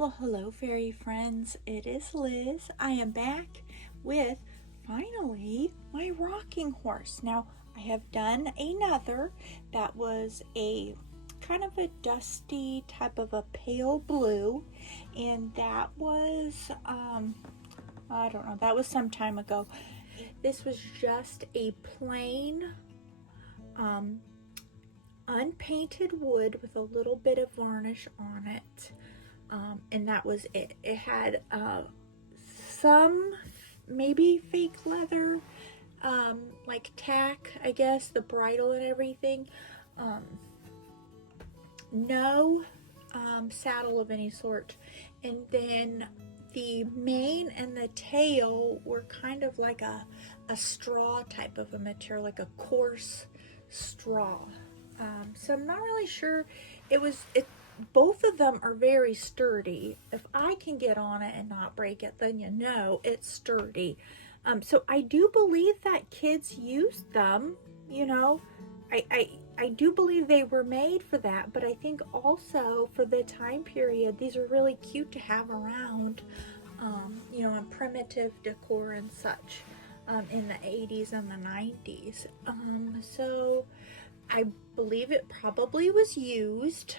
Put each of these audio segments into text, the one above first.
Well, hello, fairy friends. It is Liz. I am back with finally my rocking horse. Now, I have done another that was a kind of a dusty type of a pale blue, and that was, I don't know, that was some time ago. This was just a plain, unpainted wood with a little bit of varnish on it. And that was it. It had some maybe fake leather, like tack, I guess, the bridle and everything. No saddle of any sort. And then the mane and the tail were kind of like a straw type of a material, like a coarse straw. So I'm not really sure. Both of them are very sturdy. If I can get on it and not break it, then you know it's sturdy. So I do believe that kids use them, you know. I do believe they were made for that, but I think also for the time period, these are really cute to have around, you know, in primitive decor and such, in the 80s and the 90s. So I believe it probably was used,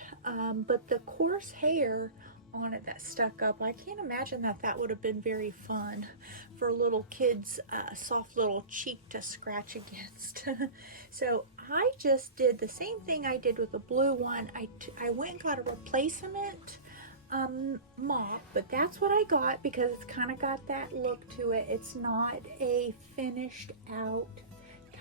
but the coarse hair on it that stuck up, I can't imagine that would have been very fun for little kids' soft little cheek to scratch against. So I just did the same thing I did with the blue one. I went and got a replacement mop, but that's what I got because it's kind of got that look to it. It's not a finished out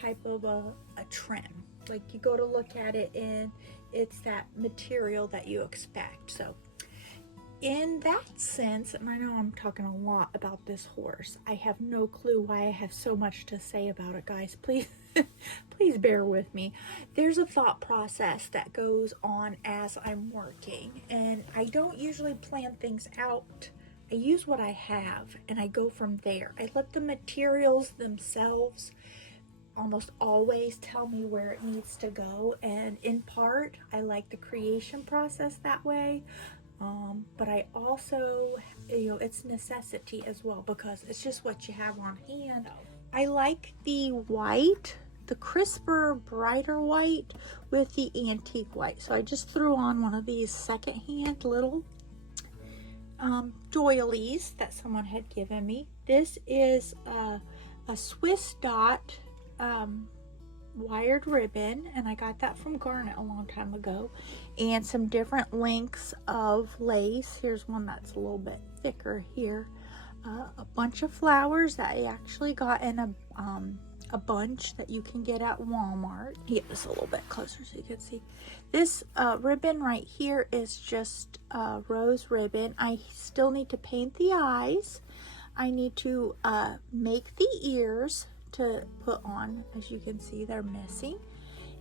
type of a trim. Like you go to look at it and it's that material that you expect. So in that sense, and I know I'm talking a lot about this horse, I have no clue why I have so much to say about it, guys. Please please bear with me. There's a thought process that goes on as I'm working, and I don't usually plan things out. I use what I have and I go from there. I let the materials themselves almost always tell me where it needs to go, and in part I like the creation process that way, but I also, you know, it's necessity as well because it's just what you have on hand. I like the white, the crisper, brighter white with the antique white, so I just threw on one of these secondhand little doilies that someone had given me. This is a Swiss dot wired ribbon, and I got that from Garnet a long time ago, and some different lengths of lace. Here's one that's a little bit thicker here. A bunch of flowers that I actually got in a bunch that you can get at Walmart. Get this a little bit closer so you can see. This ribbon right here is just rose ribbon. I still need to paint the eyes. I need to make the ears to put on. As you can see, they're missing.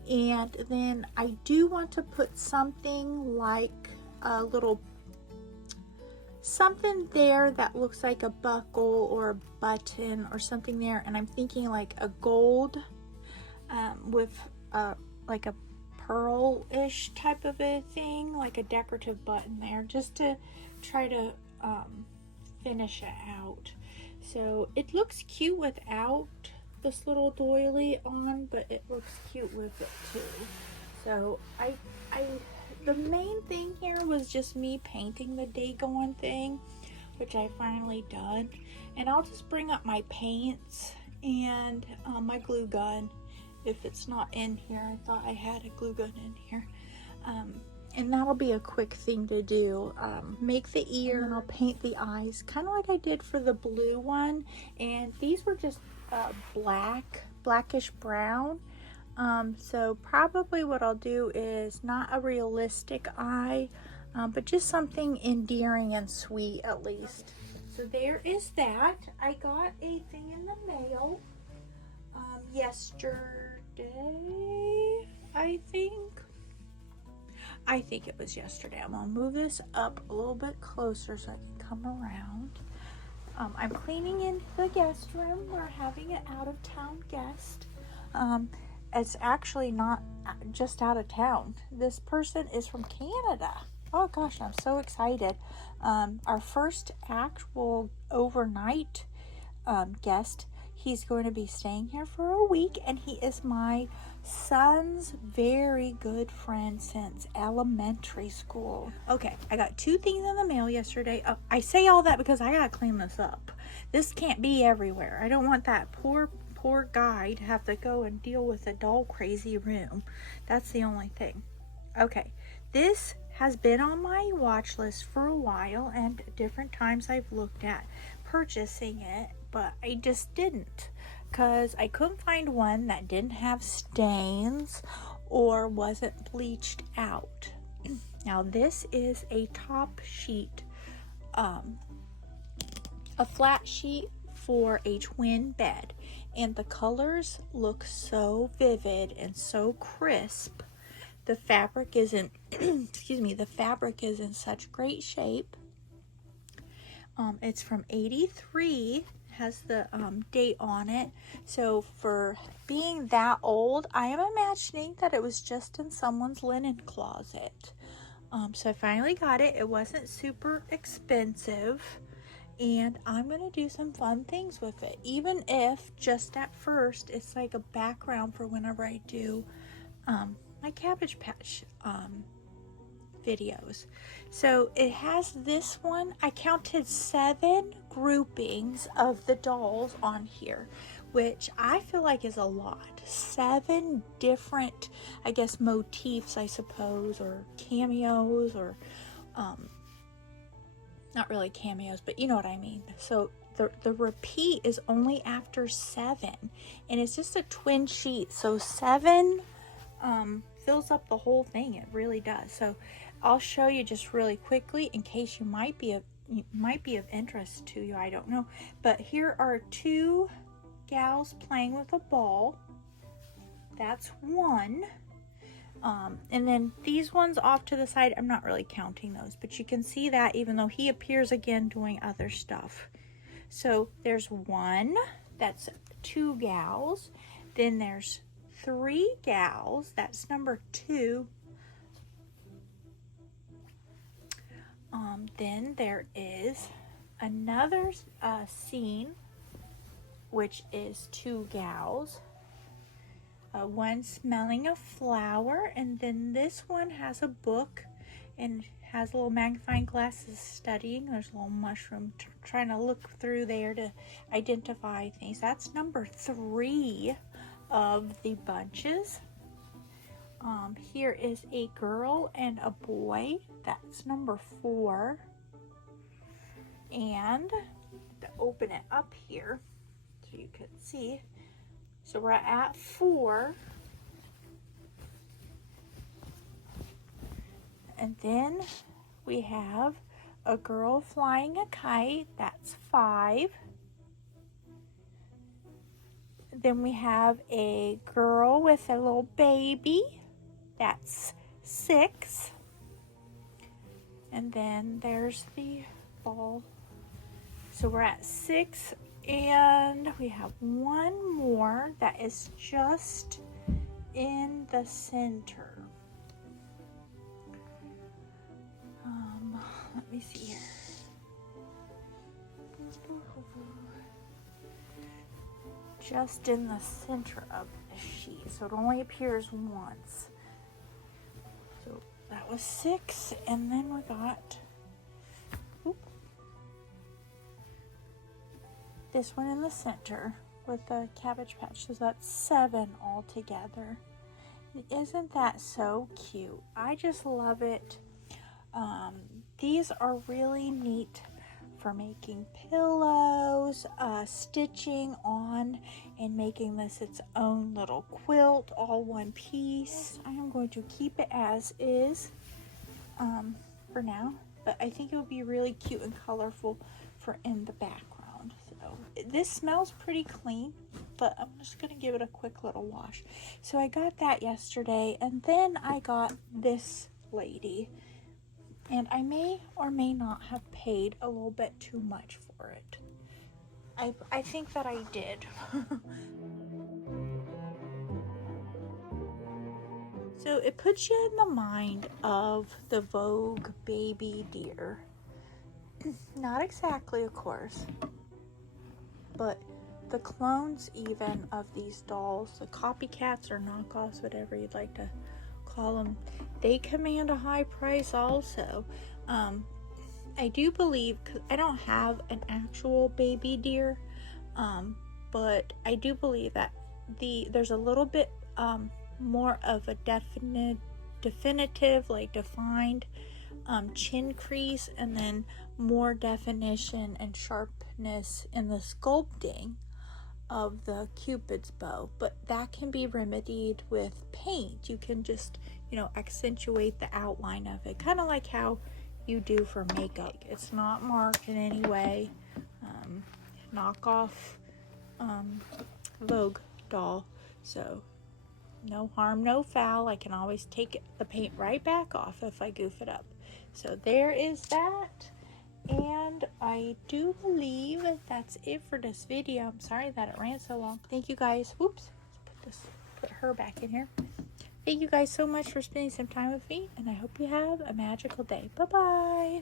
And then I do want to put something like a little something there that looks like a buckle or a button or something there, and I'm thinking like a gold with like a pearl-ish type of a thing, like a decorative button there, just to try to finish it out. So it looks cute without this little doily on, but it looks cute with it too. So the main thing here was just me painting the daggone thing, which I finally done. And I'll just bring up my paints and my glue gun if it's not in here. I thought I had a glue gun in here. And that'll be a quick thing to do. Make the ear and I'll paint the eyes, kind of like I did for the blue one. And these were just blackish brown. So probably what I'll do is not a realistic eye, but just something endearing and sweet at least. So there is that. I got a thing in the mail yesterday, I think it was yesterday. I'm gonna move this up a little bit closer so I can come around. I'm cleaning in the guest room. We're having an out-of-town guest. It's actually not just out of town. This person is from Canada. Oh gosh, I'm so excited. Our first actual overnight guest, he's going to be staying here for a week, and he is my son's very good friend since elementary school. Okay, I got 2 things in the mail yesterday. I say all that because I gotta clean this up. This can't be everywhere. I don't want that poor guy to have to go and deal with a doll crazy room. That's the only thing. Okay, this has been on my watch list for a while, and different times I've looked at purchasing it, but I just didn't because I couldn't find one that didn't have stains or wasn't bleached out. Now this is a top sheet, a flat sheet for a twin bed, and the colors look so vivid and so crisp. The fabric is in the fabric is in such great shape. It's from 83, has the date on it. So for being that old, I am imagining that it was just in someone's linen closet. So I finally got it. It wasn't super expensive, and I'm going to do some fun things with it. Even if just at first it's like a background for whenever I do my Cabbage Patch videos. So it has this one. I counted 7 groupings of the dolls on here, which I feel like is a lot. 7 different, I guess, motifs, I suppose, or cameos, or not really cameos, but you know what I mean. So the repeat is only after 7, and it's just a twin sheet, so 7 fills up the whole thing. It really does. So I'll show you just really quickly in case you might be of interest to you. I don't know, but here are 2 gals playing with a ball. That's one. And then these ones off to the side, I'm not really counting those, but you can see that even though he appears again doing other stuff. So there's one, that's 2 gals. Then there's 3 gals, that's number 2. Then there is another scene, which is 2 gals. One smelling a flower, and then this one has a book and has a little magnifying glasses studying. There's a little mushroom trying to look through there to identify things. That's number 3 of the bunches. Here is a girl and a boy. That's number 4. And to open it up here so you can see. So we're at 4. And then we have a girl flying a kite. That's 5. Then we have a girl with a little baby. That's 6. And then there's the ball. So we're at 6. And we have one more that is just in the center. Let me see here. Just in the center of the sheet, so it only appears once. So that was 6, and then we got this one in the center with the Cabbage Patch, so that's 7 altogether. Isn't that so cute? I just love it. These are really neat for making pillows, stitching on, and making this its own little quilt, all one piece. I am going to keep it as is for now, but I think it would be really cute and colorful for in the background. So this smells pretty clean, but I'm just going to give it a quick little wash. So I got that yesterday, and then I got this lady. And I may or may not have paid a little bit too much for it. I think that I did. So it puts you in the mind of the Vogue baby deer. Not exactly, of course, but the clones even of these dolls, the copycats or knockoffs, whatever you'd like to call them, they command a high price also. I do believe, cause I don't have an actual baby deer, but I do believe that there's a little bit more of a definitive, like defined chin crease, and then more definition and sharpness in the sculpting of the Cupid's bow, but that can be remedied with paint. You can just, accentuate the outline of it, kind of like how you do for makeup. It's not marked in any way. Knockoff Vogue doll, so no harm, no foul. I can always take the paint right back off if I goof it up. So there is that. And I do believe that's it for this video. I'm sorry that it ran so long. Thank you guys. Whoops. Let's put her back in here. Thank you guys so much for spending some time with me, and I hope you have a magical day. Bye-bye.